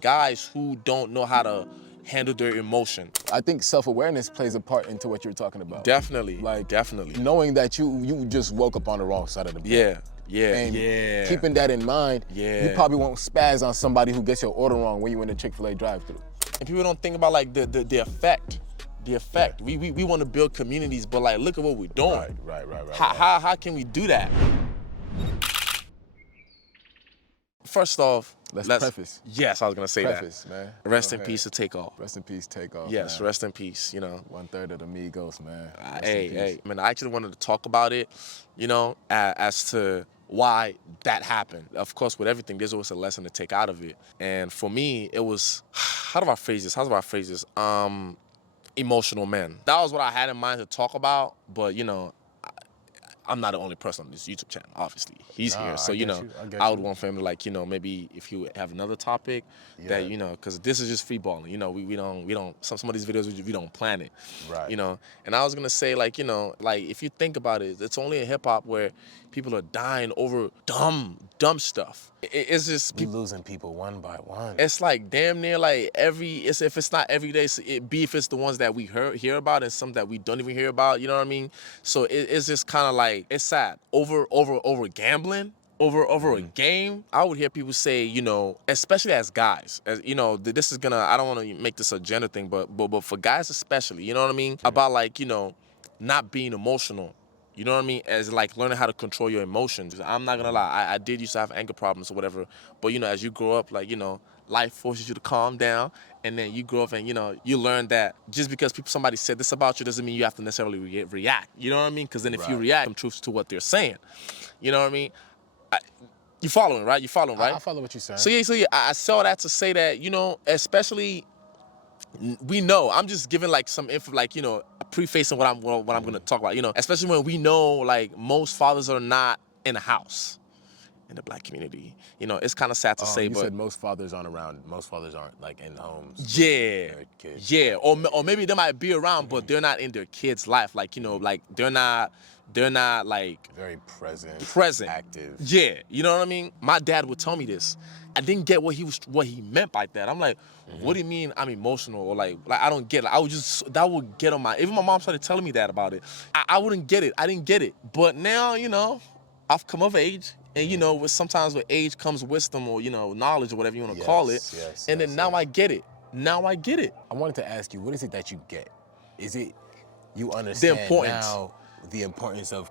Guys who don't know how to handle their emotion. I think self-awareness plays a part into what you're talking about. Definitely, Like, definitely. knowing that you just woke up on the wrong side of the bed. Yeah, Keeping that in mind, you probably won't spaz on somebody who gets your order wrong when you in the Chick-fil-A drive-thru. And people don't think about like the effect. The effect. We want to build communities, but like look at what we're doing. Right. How can we do that? First off, let's preface. Yes, I was gonna say preface, that. Man. Rest in peace to Takeoff. Rest in peace, Takeoff. Yes, man. rest in peace. You know, 1/3 of the Migos, man. Hey, man. I actually wanted to talk about it. You know, as to why that happened. Of course, with everything, there's always a lesson to take out of it. And for me, it was how do I phrase this? Emotional men. That was what I had in mind to talk about. But you know, I'm not the only person on this YouTube channel, obviously. He's here. So, you know, I would want for him to, like, you know, maybe if you have another topic that, you know, because this is just free balling. You know, we don't, some of these videos, we don't plan it. Right. You know, and I was going to say, like, you know, like, if you think about it, it's only in hip hop where people are dying over dumb stuff. It's just we losing people one by one. It's like damn near like if it's not every day, if it's the ones that we hear about and some that we don't even hear about. You know what I mean? So it's just kind of like it's sad over gambling. Over a game, I would hear people say, you know, especially as guys, as you know, this is gonna. I don't want to make this a gender thing, but for guys especially, you know what I mean? About like, you know, not being emotional. You know what I mean? As like learning how to control your emotions. I'm not gonna lie, I did used to have anger problems or whatever, but you know, as you grow up, like, you know, life forces you to calm down, and then you grow up and, you know, you learn that just because somebody said this about you doesn't mean you have to necessarily react. You know what I mean? Because then if you react, some truths to what they're saying. You know what I mean? You following, right? You following, right? I follow what you're saying. So yeah, I saw that to say that, you know, especially we know, I'm just giving like some info, like, you know, prefacing what I'm going to talk about, you know, especially when we know like most fathers are not in a house in the black community. You know, it's kind of sad to say, you but said most fathers aren't around. Most fathers aren't like in homes. Yeah, kids. Yeah, or maybe they might be around, but they're not in their kids' life. Like, you know, like they're not like very present, active. Yeah, you know what I mean? My dad would tell me this. I didn't get what he meant by that. I'm like, what do you mean I'm emotional? Or like I don't get it. That would get on my, even my mom started telling me that about it. I wouldn't get it. I didn't get it. But now, you know, I've come of age. And, you know, sometimes with age comes wisdom or, you know, knowledge or whatever you want to call it. And now I get it. Now I get it. I wanted to ask you, what is it that you get? Is it you understand now the importance of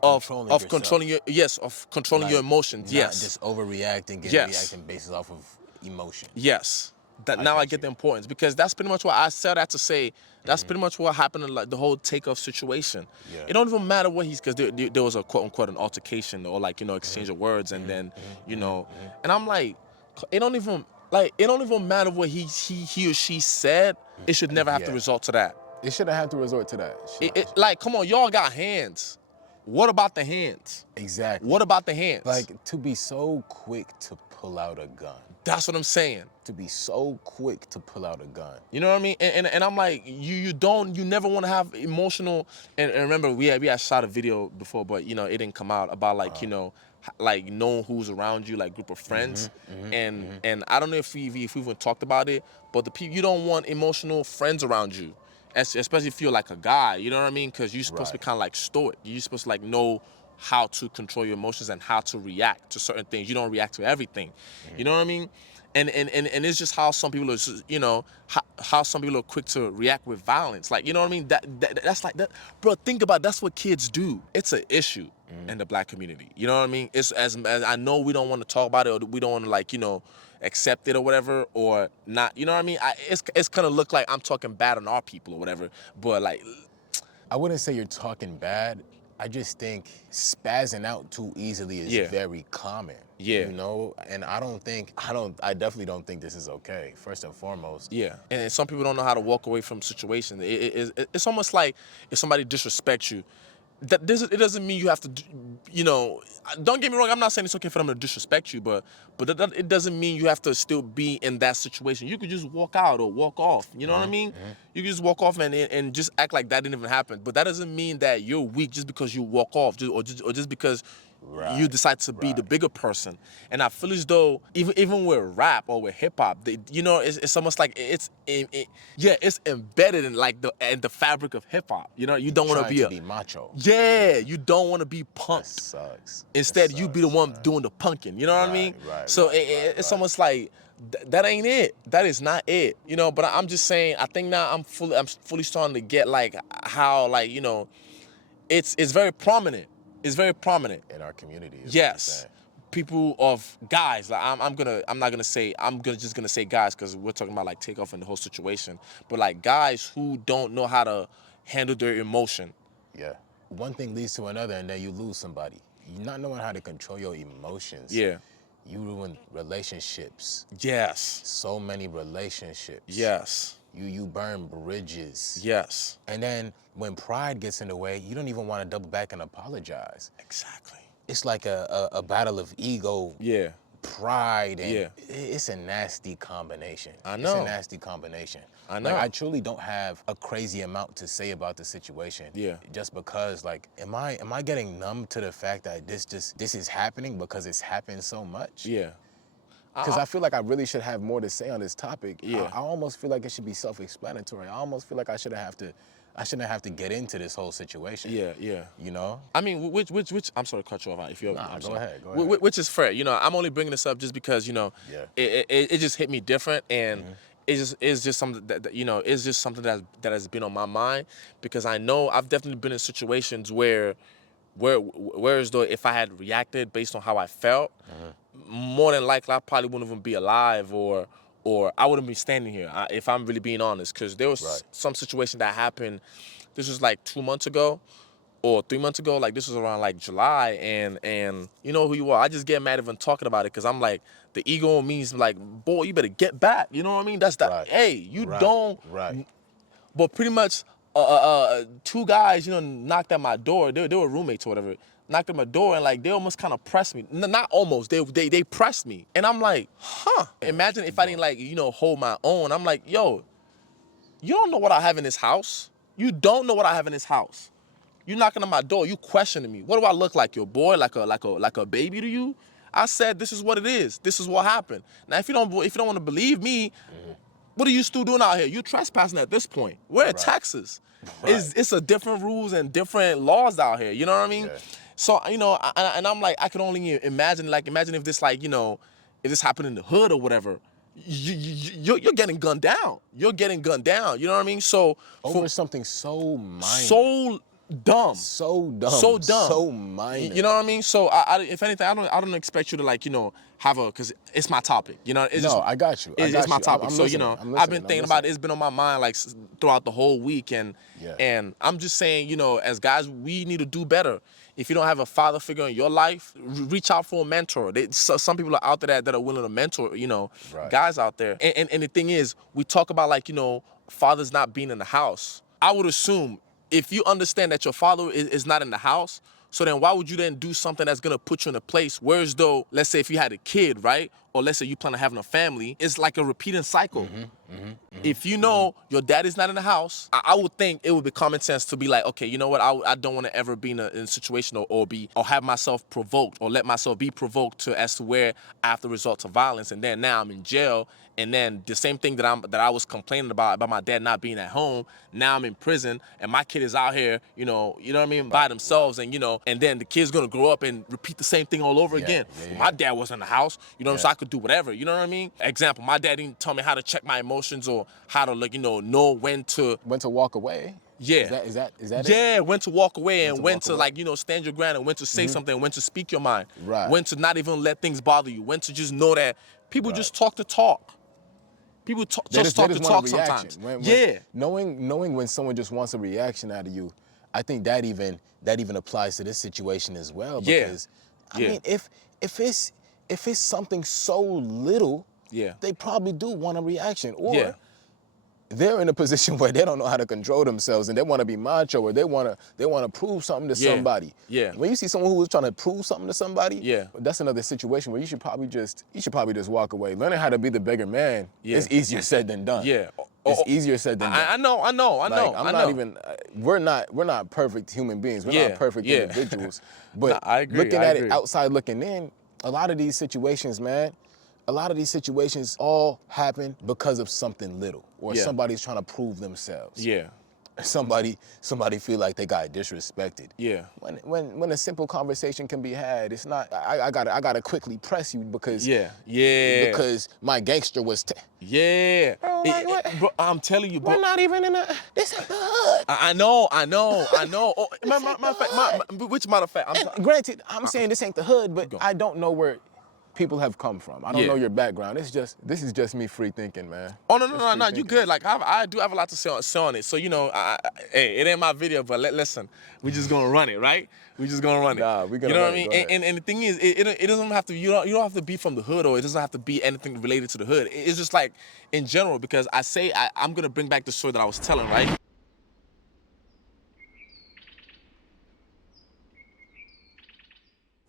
controlling yourself? Controlling your emotions, Not just overreacting and reacting based off of emotion. Yes. Now I get the importance, because that's pretty much what I said that to say. That's pretty much what happened in like the whole Takeoff situation. Yeah. It don't even matter what because there was a quote unquote an altercation or like, you know, exchange of words, and then you know, and I'm like, it don't even matter what he or she said. It should never have to resort to that. It shouldn't have to resort to that. Like, come on, y'all got hands. What about the hands? Exactly. What about the hands? Like, to be so quick to pull out a gun. That's what I'm saying. To be so quick to pull out a gun. You know what I mean? And I'm like, you never want to have emotional, and remember, we had shot a video before, but, you know, it didn't come out, about like, you know, like knowing who's around you, like group of friends. And I don't know if we even talked about it, but the people, you don't want emotional friends around you. Especially if you're like a guy, you know what I mean? Because you're supposed to be kind of like stoic. You're supposed to like know how to control your emotions and how to react to certain things. You don't react to everything. You know what I mean? And it's just how some people are, you know, how some people are quick to react with violence. Like, you know what I mean? That's like that, bro. Think about it, that's what kids do. It's an issue in the black community. You know what I mean? It's as I know we don't want to talk about it, or we don't want to, like, you know, accept it or whatever, or not. You know what I mean? It's gonna look like I'm talking bad on our people or whatever. But like, I wouldn't say you're talking bad. I just think spazzing out too easily is very common. Yeah. You know, and I definitely don't think this is okay, first and foremost. Yeah. And some people don't know how to walk away from situations. It's almost like if somebody disrespects you, it doesn't mean you have to, you know, don't get me wrong, I'm not saying it's okay for them to disrespect you, but it doesn't mean you have to still be in that situation. You could just walk out or walk off, you know what I mean? You can just walk off and just act like that didn't even happen. But that doesn't mean that you're weak just because you walk off, or just because You decide to be the bigger person. And I feel as though even with rap or with hip hop, you know, it's almost like it's embedded in like the fabric of hip hop. You know, you don't want to be macho. Yeah, you don't want to be punked. That sucks. Instead, you be the one doing the punking. You know what I mean? So it's almost like that ain't it. That is not it. You know. But I'm just saying. I think now I'm fully starting to get like how like you know, it's very prominent. It's very prominent in our community. Yes, people of guys. Like I'm just gonna say guys because we're talking about like Takeoff and the whole situation. But like guys who don't know how to handle their emotion. Yeah. One thing leads to another, and then you lose somebody. You not knowing how to control your emotions. Yeah. You ruin relationships. Yes. So many relationships. Yes. You burn bridges. Yes. And then when pride gets in the way, you don't even want to double back and apologize. Exactly. It's like a battle of ego. Yeah. Pride. And it's a nasty combination. I know. It's a nasty combination. I know. Like, I truly don't have a crazy amount to say about the situation. Yeah. Just because, like, am I getting numb to the fact that this is happening because it's happened so much? Yeah. Because I feel like I really should have more to say on this topic. Yeah. I almost feel like it should be self-explanatory. I almost feel like I shouldn't have to get into this whole situation. Yeah, yeah. You know? I mean, which I'm sorry to cut you off. If you're, Nah, go ahead. Which is fair. You know, I'm only bringing this up just because, you know, it just hit me different, and it's just something that you know, it's just something that has been on my mind, because I know I've definitely been in situations where as though if I had reacted based on how I felt, more than likely I probably wouldn't even be alive, or I wouldn't be standing here, if I'm really being honest. Because there was some situation that happened. This was like 2 months ago or 3 months ago. Like this was around like July, and you know who you are. I just get mad even talking about it, because I'm like, the ego means like, boy, you better get back. You know what I mean? That's that. Hey, you don't. Right. But pretty much, two guys, you know, knocked at my door. They were roommates or whatever. Knocked at my door, and like they almost kind of pressed me. Not almost. They pressed me, and I'm like, huh. Imagine if I didn't like, you know, hold my own. I'm like, yo, you don't know what I have in this house. You don't know what I have in this house. You knocking on my door. You questioning me. What do I look like, your boy? Like a baby to you? I said, this is what it is. This is what happened. Now, if you don't want to believe me, what are you still doing out here? You're trespassing at this point. We're in Texas. It's a different rules and different laws out here. You know what I mean? Yeah. So, you know, and I'm like, I could only imagine if this, like, you know, if this happened in the hood or whatever, you're getting gunned down. You're getting gunned down. You know what I mean? So over something so minor. So dumb. So dumb. So dumb. So minor. You know what I mean? So if anything, I don't expect you to, like, you know, because it's my topic. You know, I got you. It's my topic. So you know, I've been thinking about it. It's been on my mind like throughout the whole week, and I'm just saying, you know, as guys, we need to do better. If you don't have a father figure in your life, reach out for a mentor. Some people are out there that are willing to mentor, you know, guys out there. And the thing is, we talk about, like, you know, fathers not being in the house. I would assume if you understand that your father is not in the house, so then why would you then do something that's gonna put you in a place where, as though, let's say if you had a kid, right? Or let's say you plan on having a family, it's like a repeating cycle. If you know your dad is not in the house, I would think it would be common sense to be like, okay, you know what? I don't want to ever be in a situation or have myself provoked or let myself be provoked as to where I have the results of violence, and then now I'm in jail. And then the same thing that I was complaining about my dad not being at home, now I'm in prison, and my kid is out here, you know what I mean, by themselves, and, you know, and then the kid's gonna grow up and repeat the same thing all over again. My dad wasn't in the house, you know, so I could do whatever, you know what I mean? Example, my dad didn't tell me how to check my emotions or how to, like, you know when to walk away. Yeah. Is that it? Yeah, when to walk away, and when to like, you know, stand your ground, and when to say something, when to speak your mind. Right. When to not even let things bother you. When to just know that people just talk to talk. People just talk to talk sometimes. Knowing when someone just wants a reaction out of you, I think that even applies to this situation as well. Because I mean, if it's something so little, they probably do want a reaction. Or they're in a position where they don't know how to control themselves, and they want to be macho, or they want to prove something to somebody. When you see someone who is trying to prove something to somebody, that's another situation where you should probably just walk away. Learning how to be the bigger man is easier said than done. it's easier said than done. I know. I'm not even. We're not perfect human beings. We're not perfect individuals. But nah, I agree, looking at it outside, looking in, a lot of these situations, man. A lot of these situations all happen because of something little, or somebody's trying to prove themselves. Yeah. Somebody feel like they got disrespected. Yeah. When a simple conversation can be had, it's not. I gotta quickly press you because because my gangster was. Bro, like, bro, I'm telling you, bro. We're not even in a. This is the hood. I know. Oh, which matter of fact, granted, I'm saying this ain't the hood, but I don't know where people have come from. I don't know your background. This is just me free thinking, man. Oh no, you good. Like I do have a lot to say on it. So you know, hey, it ain't my video, but listen, we just gonna run it, right? We just gonna run it. Nah, we gonna. You know run what I mean? And the thing is, it doesn't have to. You don't have to be from the hood, or it doesn't have to be anything related to the hood. It's just like in general, because I'm gonna bring back the story that I was telling, right?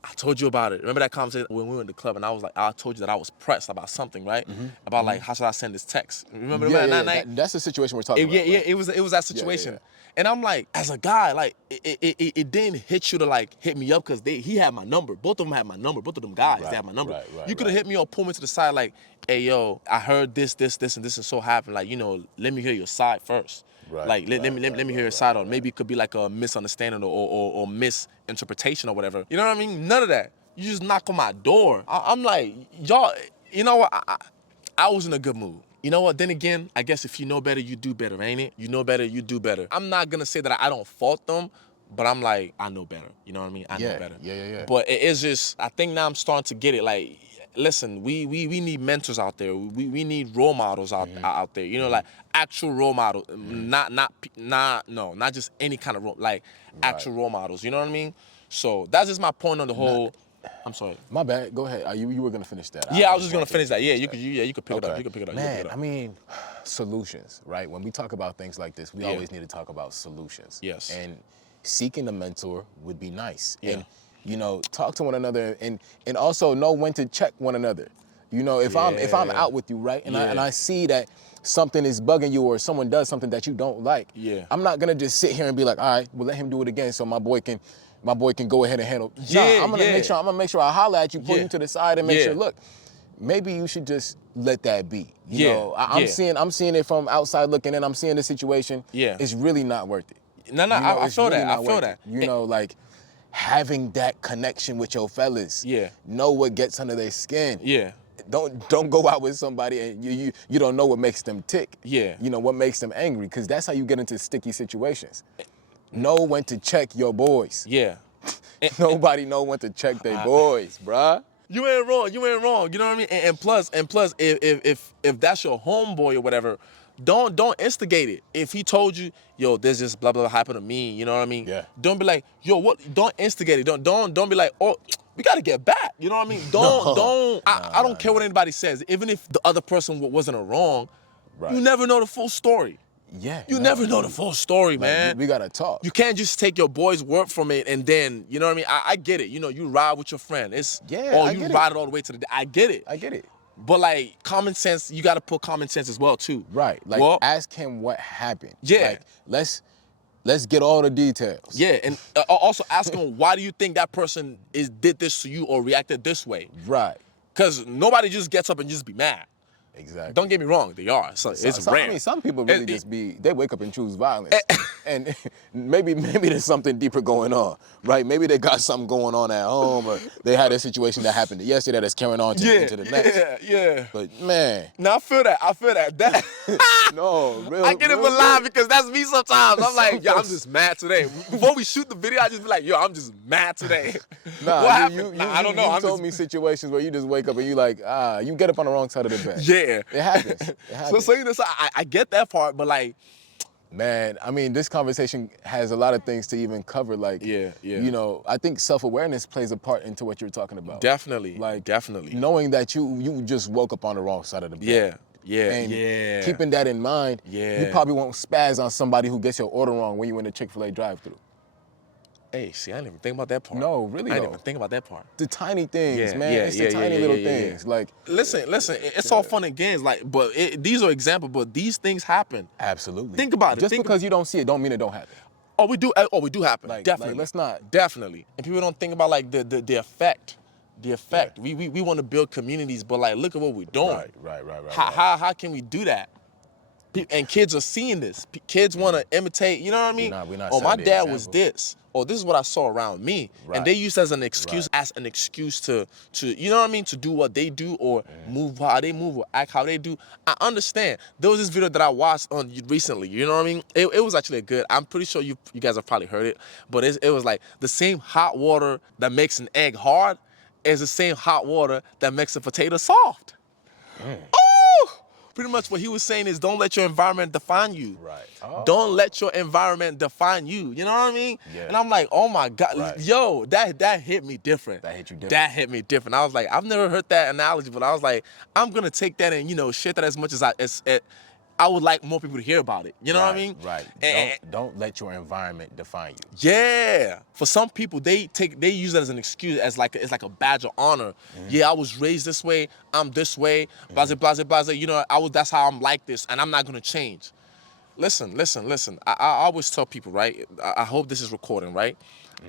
I told you about it. Remember that conversation when we were in the club and I told you that I was pressed about something, right? About like, how should I send this text? Remember that night? That's the situation we're talking about. Yeah, it was that situation. Yeah. And I'm like, as a guy, like, it didn't hit you to like hit me up because he had my number. Both of them had my number. Both of them guys, they had my number. You could have hit me or pulled me to the side like, hey, yo, I heard this, and so happened. Like, you know, let me hear your side first. Let me hear your side on. Maybe it could be like a misunderstanding or misinterpretation or whatever. You know what I mean? None of that. You just knock on my door. I'm like, y'all, you know what? I was in a good mood. You know what? Then again, I guess if you know better, you do better, ain't it? You know better, you do better. I'm not gonna say that I don't fault them, but I'm like, I know better. You know what I mean? I know better. Yeah. But it's just, I think now I'm starting to get it. Like, listen, we need mentors out there. We need role models out there. You know, like actual role models, not just any kind of role, like actual role models. You know what I mean? So that's just my point on the whole. I'm sorry. My bad. Go ahead. You were gonna finish that. Yeah, I was just gonna finish that. Yeah, you could pick it up. You could pick it up. Man, I mean, solutions, right? When we talk about things like this, we always need to talk about solutions. Yes. And seeking a mentor would be nice. Yeah. And you know, talk to one another and also know when to check one another. You know, if I'm out with you, right, and I see that something is bugging you or someone does something that you don't like, I'm not gonna just sit here and be like, all right, well let him do it again so my boy can go ahead and handle. I'm gonna make sure I holler at you, pull you to the side, and make sure. Look, maybe you should just let that be. You know, I'm seeing it from outside looking in. I'm seeing the situation. It's really not worth it. No, I feel that. I feel that. You know, like having that connection with your fellas. Know what gets under their skin. Don't go out with somebody and you don't know what makes them tick. You know what makes them angry, because that's how you get into sticky situations. Know when to check your boys. Nobody know when to check their boys, bruh. You ain't wrong. You know what I mean? And plus, if that's your homeboy or whatever, don't instigate it. If he told you, yo, there's this blah blah happened to me, you know what I mean? Don't be like, yo, what? Don't instigate it. Don't be like, oh, we gotta get back. You know what I mean? I don't care what anybody says. Even if the other person wasn't a wrong, you never know the full story. You never know the full story, man. We gotta talk. You can't just take your boy's word from it and then, you know what I mean? I get it. You know, you ride with your friend. Or you ride it all the way to the. I get it. But like common sense, you gotta put common sense as well too. Right. Like ask him what happened. Like, let's get all the details. And also ask him, why do you think that person did this to you or reacted this way? Right. Because nobody just gets up and just be mad. Exactly. Don't get me wrong, they are. So it's rare. I mean, some people really they wake up and choose violence. And maybe there's something deeper going on, right? Maybe they got something going on at home, or they had a situation that happened yesterday that's carrying on into the next. But man. No, I feel that. No, real. I get it for live because that's me sometimes. I'm like, yo, I'm just mad today. Before we shoot the video, I just be like, yo, I'm just mad today. Nah, what happened? I don't know. You told me situations where you just wake up and you like, you get up on the wrong side of the bed. It happens. So you know, I get that part, but like, man, I mean, this conversation has a lot of things to even cover. Like, you know, I think self-awareness plays a part into what you're talking about. Definitely. Like, definitely. Knowing that you just woke up on the wrong side of the bed. And keeping that in mind, you probably won't spaz on somebody who gets your order wrong when you in the Chick-fil-A drive-thru. Hey, see, I didn't even think about that part. No, really I though. didn't even think about that part. The tiny things, Yeah, man. yeah, It's yeah, the tiny yeah, little yeah, yeah, things. Like, listen, it's all fun and games. Like, but these are examples. But these things happen. absolutely. Think about it. Just because you don't see it, don't mean it don't happen. Oh, we do. Oh, we do happen. Like, Definitely. let's not. Definitely. And people don't think about like the effect. The effect. Yeah. We want to build communities, but like, look at what we're doing. Right. How can we do that? And kids are seeing this. Kids want to imitate. You know what I mean? We're not oh, my setting the dad example. was this. Oh, this is what I saw around me. Right. And they use it as an excuse, to you know what I mean, to do what they do or move how they move or act how they do. I understand. There was this video that I watched on recently. You know what I mean? It was actually good. I'm pretty sure you guys have probably heard it, but it was like the same hot water that makes an egg hard is the same hot water that makes a potato soft. Pretty much what he was saying is don't let your environment define you. Right. Oh. Don't let your environment define you. You know what I mean? Yeah. And I'm like, oh my God, Right. yo, that hit me different. That hit you different. That hit me different. I was like, I've never heard that analogy, but I was like, I'm gonna take that and share that as much as I would like more people to hear about it. You know what I mean? Right. Don't let your environment define you. Yeah. For some people, they use that as an excuse, as like it's like a badge of honor. Yeah, I was raised this way. I'm this way. Blase, blase, blase. That's how I'm like this, and I'm not gonna change. Listen. I always tell people, right? I hope this is recording, right?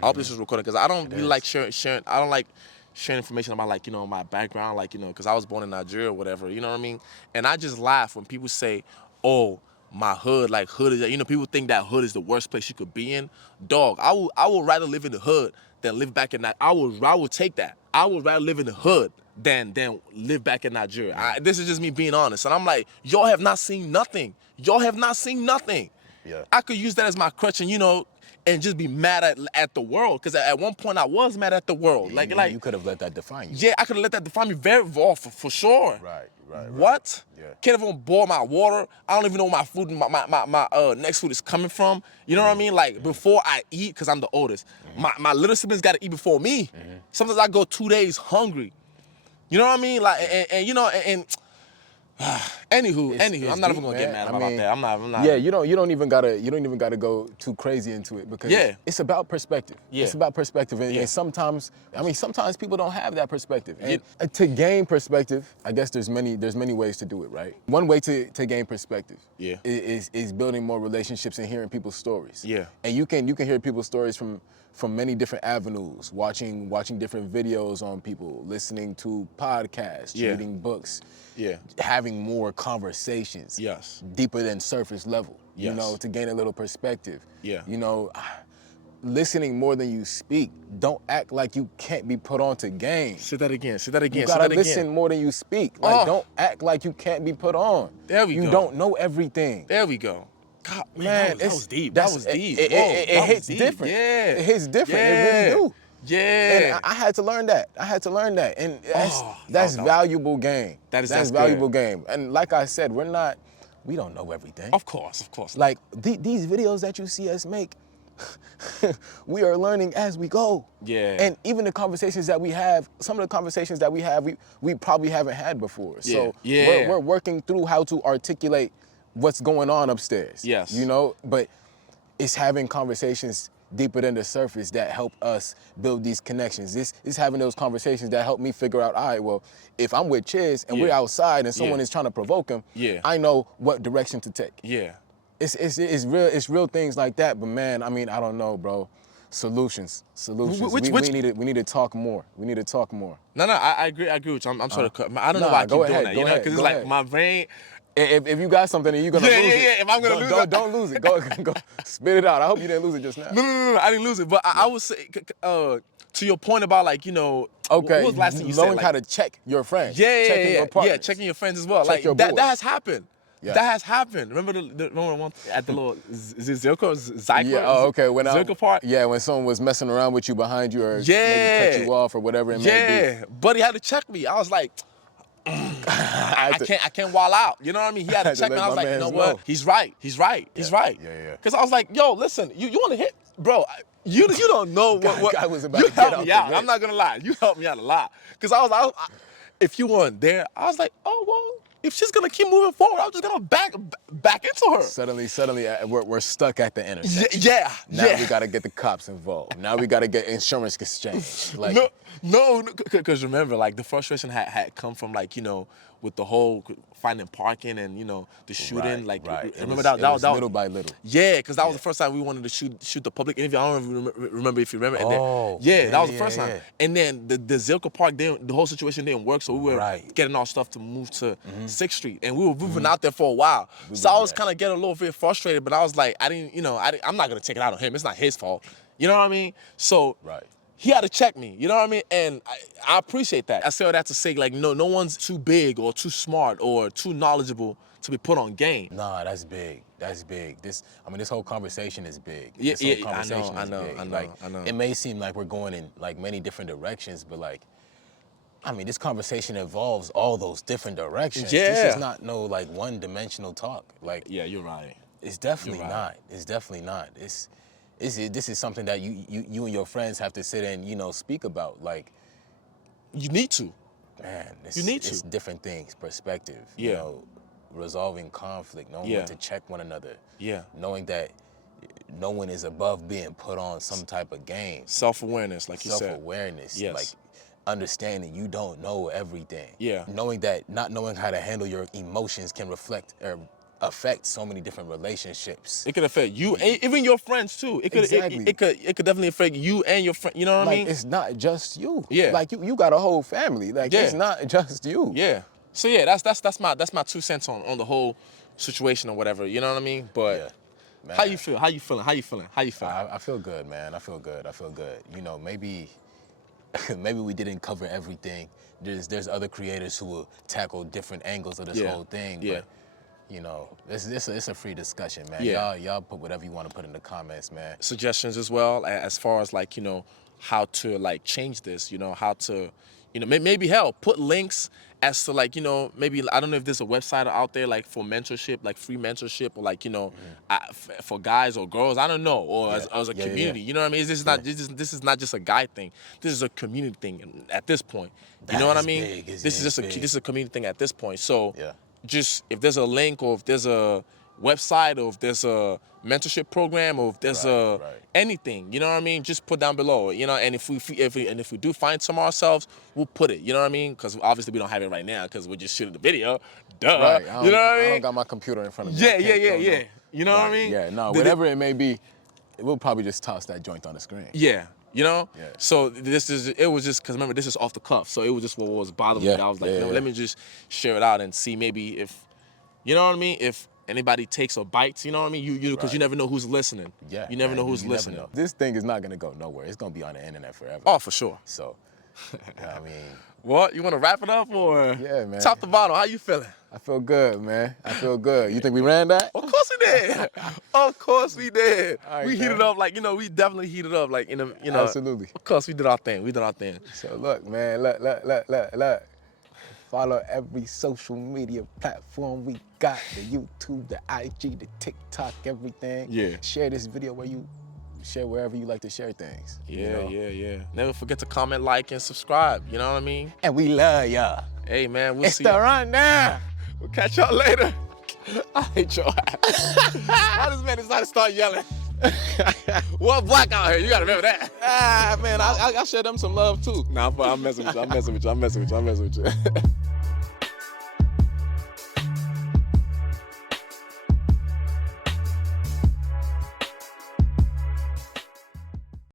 I hope this is recording because I don't really like sharing. I don't like sharing information about like my background, like because I was born in Nigeria or whatever. You know what I mean? And I just laugh when people say, "Oh, my hood, like hood is." People think that hood is the worst place you could be in. Dog, I would rather live in the hood than live back in that. I would take that. I would rather live in the hood than live back in Nigeria. This is just me being honest. And I'm like, y'all have not seen nothing. Y'all have not seen nothing. Yeah. I could use that as my crutch and just be mad at the world. Because at one point I was mad at the world. Like you could have let that define you. Yeah, I could have let that define me for sure. Right. What? Yeah. Can't even boil my water. I don't even know where my food, my next food is coming from. You know what I mean? Like before I eat, because I'm the oldest, my little siblings got to eat before me. Sometimes I go 2 days hungry. You know what I mean? Like and anywho, I'm not even gonna get mad about that. I'm not. Yeah, you don't even gotta go too crazy into it because it's about perspective. Yeah. It's about perspective, and sometimes people don't have that perspective. And to gain perspective, I guess there's many ways to do it, right? One way to gain perspective, is building more relationships and hearing people's stories. Yeah. And you can hear people's stories from many different avenues, watching different videos on people, listening to podcasts, reading books, having more conversations, deeper than surface level, to gain a little perspective. Yeah. Listening more than you speak. Don't act like you can't be put on to game. Say that again. You gotta listen more than you speak. Like, don't act like you can't be put on. There we go. You don't know everything. There we go. God, man, that was deep. That was deep. It hits different. Yeah. It hits different. It really do. Yeah. And I had to learn that. And that's valuable game. That's valuable game. And like I said, we don't know everything. Of course. Like these videos that you see us make, we are learning as we go. Yeah. And even the conversations that we have, some of the conversations that we have, we probably haven't had before. So we're working through how to articulate what's going on upstairs. Yes. But it's having conversations deeper than the surface that help us build these connections. It's having those conversations that help me figure out, all right, well, if I'm with Chiz and we're outside and someone is trying to provoke him, I know what direction to take. Yeah. It's real things like that, but man, I don't know, bro. Solutions. We need to talk more. No, I agree with you. I'm sorry to cut. I don't know why I keep doing that. Because it's like my brain. If you got something and you're gonna lose it, if I'm gonna lose it, don't lose it. Go spit it out. I hope you didn't lose it just now. No, I didn't lose it. But I would say, to your point about like okay, what was the last thing you said? Knowing how to check your friends. Checking your partners. Checking your friends as well. Check like that has happened. Yeah. That has happened. Remember the one at the little Zyker? Yeah, okay. Zirka part? Yeah, when someone was messing around with you behind you or maybe cut you off or whatever it may be. Yeah, buddy had to check me. I was like, I can't wall out. You know what I mean? He had to check me. I was like, you know what? He's right. Yeah. Because I was like, yo, listen, you want to hit? Bro, you don't know what I was about to helped me out. I'm not going to lie. You helped me out a lot. Because I was if you weren't there, I was like, oh, well, if she's going to keep moving forward, I'm just going to back into her. Suddenly, we're stuck at the intersection. Yeah. Now we gotta get the cops involved. Now we gotta get insurance exchanged. Like, no, because remember, like the frustration had come from like with the whole finding parking and the shooting. Right. Remember that was that little by little. Yeah, because that was the first time we wanted to shoot the public interview. I don't remember if you remember. And Oh, then, that was the first time. yeah. And then the Zilker Park, the whole situation didn't work, so we were getting our stuff to move to 6th Street, and we were moving out there for a while. So I was kind of getting a little bit frustrated, but I was like, I'm not gonna take it out on him. It's not his fault. You know what I mean? So. Right. He had to check me, you know what I mean? And I appreciate that. I say all that to say, like, no one's too big or too smart or too knowledgeable to be put on game. Nah, that's big. That's big. This whole conversation is big. Yeah, this whole conversation I is know. big. It may seem like we're going in like many different directions, but like, this conversation involves all those different directions. Yeah. This is not no like one-dimensional talk. Like, yeah, you're right. It's definitely not. It's definitely not. This is something that you and your friends have to sit and speak about. Like, you need to. Man, you need to. It's different things, perspective. Yeah. Resolving conflict, knowing when to check one another. Yeah. Knowing that no one is above being put on some type of game. Self-awareness, like you said. Self-awareness. Yes. Like understanding you don't know everything. Yeah. Knowing that not knowing how to handle your emotions can affect so many different relationships. It could affect you, even your friends too. It could it could definitely affect you and your friend. You know what I mean? It's not just you. Yeah. Like you got a whole family. Like it's not just you. Yeah. So yeah, that's my 2 cents on the whole situation or whatever. You know what I mean? But how you feel? How you feeling? I feel good, man. I feel good. Maybe we didn't cover everything. There's other creators who will tackle different angles of this whole thing. Yeah. But, it's a free discussion, man. Yeah. Y'all put whatever you want to put in the comments, man. Suggestions as well, as far as like, how to like change this, how to, maybe hell, put links as to like, maybe, I don't know if there's a website out there like for mentorship, like free mentorship or like, for guys or girls, I don't know, or as a community, you know what I mean? This is not just a guy thing. This is a community thing at this point. You know what I mean? This is a community thing at this point. So just if there's a link or if there's a website or if there's a mentorship program or if there's anything, you know what I mean, just put down below, and if we do find some ourselves, we'll put it, you know what I mean, because obviously we don't have it right now because we're just shooting the video, duh. Right. You know what I mean? I don't got my computer in front of me. Yeah. You know what I mean? Yeah, no, whatever it may be, we'll probably just toss that joint on the screen. Yeah. Yeah. So it was just because remember this is off the cuff, so it was just what was bothering me. I was like, let me just share it out and see maybe if, you know what I mean, if anybody takes or bites, you know what I mean, because you never know who's listening. Yeah, you never know who's listening. Never know. This thing is not gonna go nowhere. It's gonna be on the internet forever. Oh, for sure. So, I mean, what you want to wrap it up or? Yeah, man. Top to bottom, how you feeling? I feel good, man. I feel good. You think we ran that? Of course we did. Of course we did. Right, we heated up like, we definitely heated up like Absolutely. Of course we did our thing. So look, man, look. Follow every social media platform we got, the YouTube, the IG, the TikTok, everything. Yeah. Share this video wherever you like to share things. Yeah. Never forget to comment, like, and subscribe. You know what I mean? And we love y'all. Hey, man, we'll it's see the you. rundown. We'll catch y'all later. I hate your ass. Why this man decided to start yelling? Well, black out here. You gotta remember that. Man, I share them some love too. Nah, I'm messing with you.